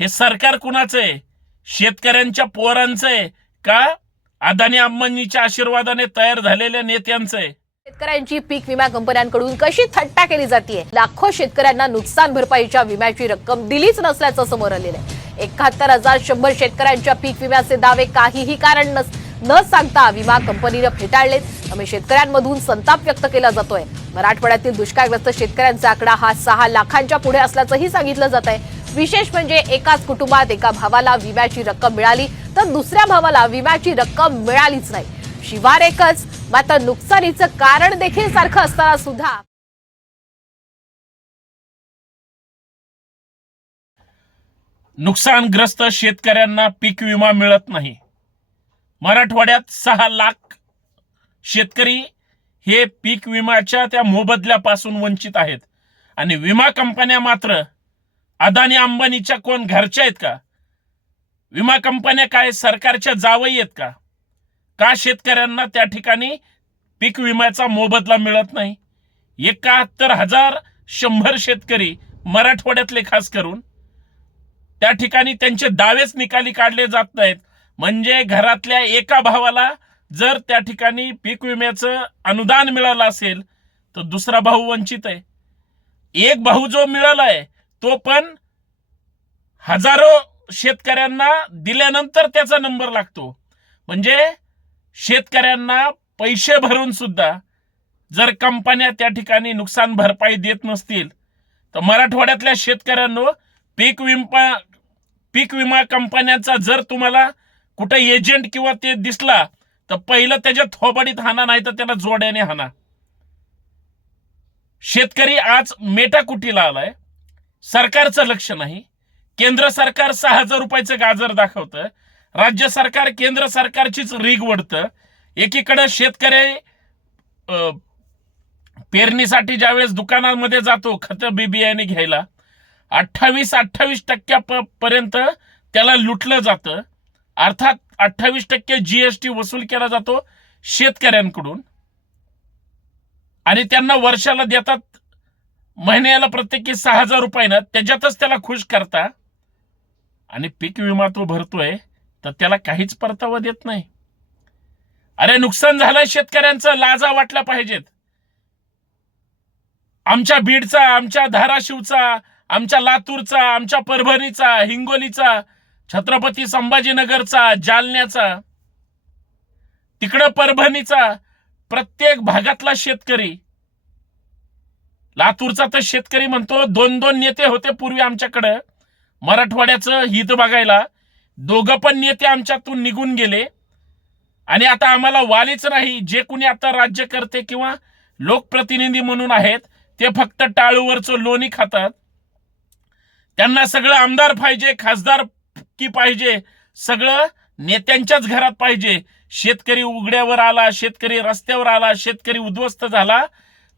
हे सरकार कुणाचं आहे? शेतकऱ्यांच्या पोरांचं आहे का? अदानी अंबानीच्या आशीर्वादाने तयार झालेल्या नेत्यांचं आहे. शेतकऱ्यांची पीक विमा कंपन्यांकडून कशी थट्टा केली जाते लाखो शेतकऱ्यांना नुकसान भरपाईच्या विम्याची रक्कम दिलीच नसल्याचं समोर आलेलं आहे. एकाहत्तर हजार शंभर शेतकऱ्यांच्या पीक विम्याचे दावे काहीही कारण नस न सांगता विमा कंपनीनं फेटाळलेत. त्यामुळे शेतकऱ्यांमधून संताप व्यक्त केला जातोय. मराठवाड्यातील दुष्काळग्रस्त शेतकऱ्यांचा आकडा हा सहा लाखांच्या पुढे असल्याचंही सांगितलं जात आहे विशेष म्हणजे एकाच कुटुंबात एका भावाला विम्याची रक्कम मिळाली तर दुसऱ्या भावाला विम्याची रक्कम मिळालीच नाही. शिवार एकच मात्र नुकसानीचं कारण देखील सारखं असताना सुद्धा नुकसानग्रस्त शेतकऱ्यांना पीक विमा मिळत नाही. मराठवाड्यात सहा लाख शेतकरी हे पीक विम्याच्या त्या मोबदल्यापासून वंचित आहेत. आणि विमा कंपन्या मात्र अदानी अंबानीच्या कोण घरच्या आहेत का? विमा कंपन्या काय सरकारच्या जावई आहेत का? का शेतकऱ्यांना त्या ठिकाणी पीक विम्याचा मोबदला मिळत नाही? एकाहत्तर हजार शंभर शेतकरी मराठवाड्यातले खास करून त्या ठिकाणी त्यांचे दावेच निकाली काढले जात नाहीत. म्हणजे घरातल्या एका भावाला जर त्या ठिकाणी पीक विम्याचं अनुदान मिळालं असेल तर दुसरा भाऊ वंचित आहे. एक भाऊ जो मिळालाय तो पण हजारो शेतकऱ्यांना दिल्यानंतर त्याचा नंबर लागतो. म्हणजे शेतकऱ्यांना पैसे भरून सुद्धा जर कंपन्या त्या ठिकाणी नुकसान भरपाई देत नसतील तर मराठवाड्यातल्या शेतकऱ्यांनो पीक विमा पीक विमा कंपन्यांचा जर तुम्हाला कुठं एजंट किंवा ते दिसला तर पहिलं त्याच्या थोबाडीत हाना नाही तर त्याला जोड्याने हाना शेतकरी आज मेटाकुटीला आलाय. सरकारचं लक्ष नाही. केंद्र सरकार सहा हजार रुपयाचं गाजर दाखवतं. राज्य सरकार केंद्र सरकारचीच रीग वडतं एकीकडं शेतकरी अं, पेरणीसाठी ज्यावेळेस दुकानामध्ये जातो खतं बी बियाणे घ्यायला अठ्ठावीस अठ्ठावीस टक्क्या प- पर्यंत त्याला लुटलं जातं. अर्थात अठ्ठावीस टक्के जीएसटी वसूल केला जातो शेतकऱ्यांकडून. आणि त्यांना वर्षाला देतात महिन्याला प्रत्येकी सहा हजार रुपयानं त्याच्यातच त्याला खुश करता. आणि पीक विमा तो भरतोय तर त्याला काहीच परतावा देत नाही. अरे नुकसान झालंय शेतकऱ्यांचं लाजा वाटल्या पाहिजेत. आमच्या बीडचा आमच्या धाराशिवचा आमच्या लातूरचा आमच्या परभणीचा हिंगोलीचा छत्रपती संभाजीनगरचा जालन्याचा तिकडं परभणीचा प्रत्येक भागातला शेतकरी लातूरचा तर शेतकरी म्हणतो दोन दोन नेते होते पूर्वी आमच्याकडं. मराठवाड्याचं हित बघायला दोघं पण नेते आमच्यातून निघून गेले. आणि आता आम्हाला वालीच नाही जे कुणी आता राज्य करते किंवा लोकप्रतिनिधी म्हणून आहेत ते फक्त टाळूवरचं लोणी खातात. त्यांना सगळं आमदार पाहिजे खासदार की पाहिजे सगळं नेत्यांच्याच घरात पाहिजे. शेतकरी उघड्यावर आला शेतकरी रस्त्यावर आला शेतकरी उद्ध्वस्त झाला.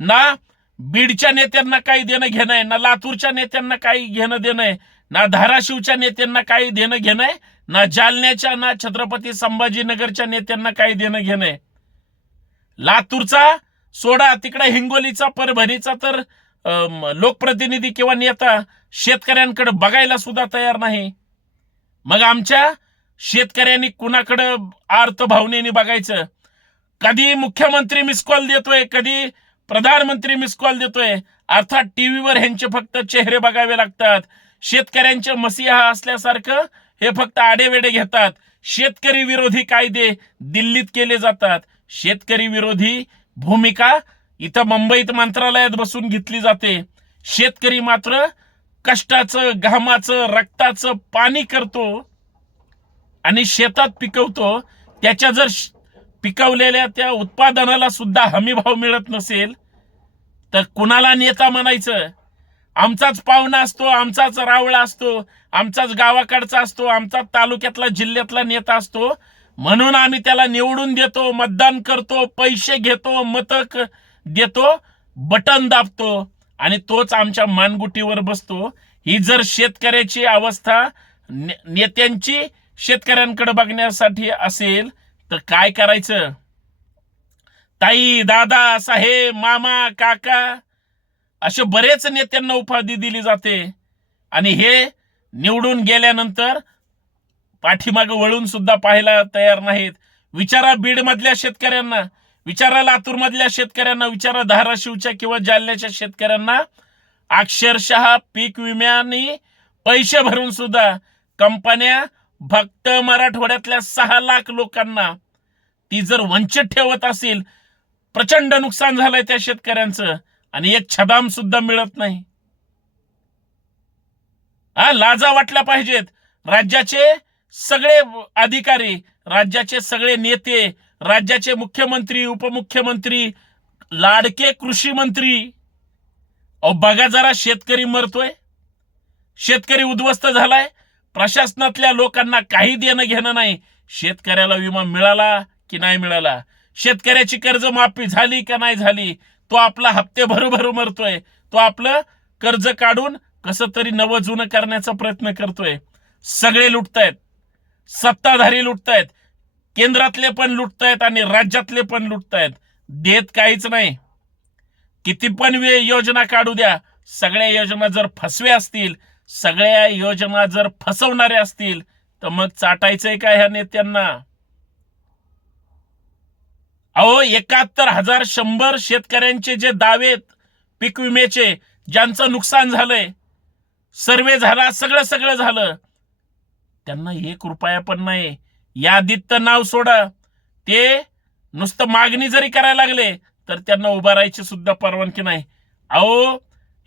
ना बीडच्या नेत्यांना काही देणं घेणं आहे ना लातूरच्या नेत्यांना काही घेणं देणं आहे ना धाराशिवच्या नेत्यांना काही देणं घेणं आहे ना जालन्याच्या ना छत्रपती संभाजीनगरच्या नेत्यांना काही देणं घेणं आहे. लातूरचा सोडा तिकडे हिंगोलीचा परभणीचा तर लोकप्रतिनिधी किंवा नेता शेतकऱ्यांकडे बघायला सुद्धा तयार नाही. मग आमच्या शेतकऱ्यांनी कुणाकडं अर्थ भावनेने बघायचं? कधी मुख्यमंत्री मिस कॉल देतोय कधी प्रधानमंत्री मिस कॉल देतोय. अर्थात टीव्हीवर ह्यांचे फक्त चेहरे बघावे लागतात. शेतकऱ्यांचे मसीहा असल्यासारखं हे फक्त आडेवेडे घेतात. शेतकरी विरोधी कायदे दिल्लीत केले जातात. शेतकरी विरोधी भूमिका इथं मुंबईत मंत्रालयात बसून घेतली जाते. शेतकरी मात्र कष्टाचं घामाचं रक्ताचं पाणी करतो आणि शेतात पिकवतो. त्याच्या जर पिकवलेल्या त्या उत्पादनाला सुद्धा हमीभाव मिळत नसेल तर कुणाला नेता म्हणायचं? आमचाच पाहुणा असतो आमचाच रावळा असतो आमचाच गावाकडचा असतो आमचाच तालुक्यातला जिल्ह्यातला नेता असतो. म्हणून आम्ही त्याला निवडून देतो मतदान करतो पैसे घेतो मतक देतो बटन दाबतो आणि तोच आमच्या मानगुटीवर बसतो. ही जर शेतकऱ्याची अवस्था ने- नेत्यांची शेतकऱ्यांकडे बघण्यासाठी असेल तर काय करायचं? ताई दादा साहेब मामा काका असे बरेच नेत्यांना उपाधी दिली जाते. आणि हे निवडून गेल्यानंतर पाठीमाग वळून सुद्धा पाहायला तयार नाहीत. विचारा बीड मधल्या शेतकऱ्यांना विचारा लातूर मधल्या शेतकऱ्यांना विचारा धाराशिवच्या किंवा जालन्याच्या शेतकऱ्यांना. अक्षरशः पीक विम्याने पैसे भरून सुद्धा कंपन्या भक्त मराठवाड्यातल्या सहा लाख लोकांना ती जर वंचित ठेवत असेल प्रचंड नुकसान झालंय त्या शेतकऱ्यांचं आणि एक छदाम सुद्धा मिळत नाही. हा लाजा वाटल्या पाहिजेत. राज्याचे सगळे अधिकारी राज्याचे सगळे नेते राज्याचे मुख्यमंत्री उपमुख्यमंत्री लाडके कृषी मंत्री. अहो बघा जरा शेतकरी मरतोय. शेतकरी उद्ध्वस्त झालाय. प्रशासनातल्या लोकांना काही देणं घेणं नाही. शेतकऱ्याला विमा मिळाला की नाही मिळाला? शेतकऱ्याची कर्ज माफी झाली का नाही झाली? तो आपला हप्ते भरूभरू मरतोय तो आपलं कर्ज काढून कसं तरी नवं जुनं करण्याचा प्रयत्न करतोय. सगळे लुटतायत. सत्ताधारी लुटतायत. केंद्रातले पण लुटतायत आणि राज्यातले पण लुटतायत. देत काहीच नाही. किती पण वे योजना काढू द्या. सगळ्या योजना जर फसव्या असतील सगळ्या योजना जर फसवणाऱ्या असतील तर मग चाटायचंय का ह्या नेत्यांना? अहो एकाहत्तर हजार शंभर शेतकऱ्यांचे जे दावेत पीक विम्याचे ज्यांचं नुकसान झालंय सर्वे झाला सगळं सगळं झालं. त्यांना एक रुपया पण नाही. यादीत तर नाव सोडा. ते नुसतं मागणी जरी करायला लागले तर त्यांना उभा राहायची सुद्धा परवानगी नाही. अहो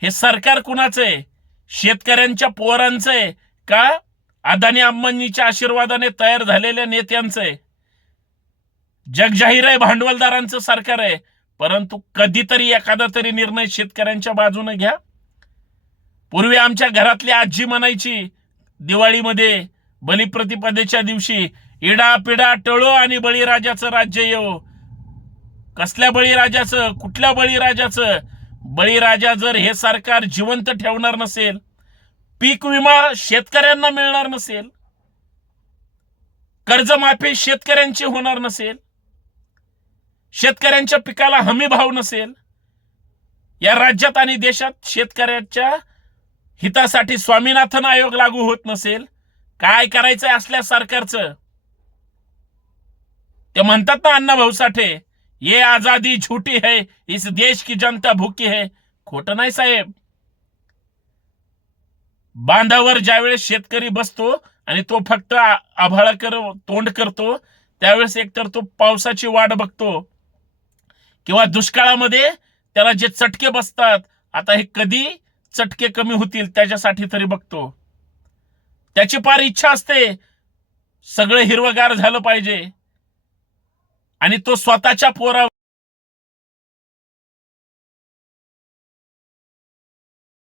हे सरकार कुणाचं आहे? शेतकऱ्यांच्या पोरांचं आहे का? अदानी अंबानीच्या आशीर्वादाने तयार झालेल्या नेत्यांचं आहे. जगजाहीर आहे भांडवलदारांचं सरकार आहे. परंतु कधीतरी एखादा तरी निर्णय शेतकऱ्यांच्या बाजूने घ्या. पूर्वी आमच्या घरातली आजी म्हणायची दिवाळीमध्ये बलिप्रतिपदेच्या दिवशी इडा पिडा टळो आणि बळीराजाचं राज्य येऊ कसल्या बळीराजाचं कुठल्या बळीराजाचं? बळीराजा जर हे सरकार जिवंत ठेवणार नसेल पीक विमा शेतकऱ्यांना मिळणार नसेल कर्जमाफी शेतकऱ्यांची होणार नसेल शेतकऱ्यांच्या पिकाला हमी भाव नसेल या राज्यात आणि देशात शेतकऱ्याच्या हितासाठी स्वामीनाथन आयोग लागू होत नसेल काय करायचंय असल्या सरकारचं? ते म्हणतात ना अण्णाभाऊ साठे ये आजादी झूठी है इस देश की जनता भूकी है। खोट नाही साहेब। बांधावर ज्यावेळेस शेतकरी बसतो आणि तो फक्त आभाळा कर तोंड करतो त्यावेळेस एकतर तो पावसाची वाट बघतो. किंवा दुष्काळामध्ये त्याला जे चटके बसतात आता हे कधी चटके कमी होतील त्याच्यासाठी तरी बघतो. त्याची फार इच्छा असते सगळं हिरवगार झालं पाहिजे. आणि तो स्वतःच्या पोरा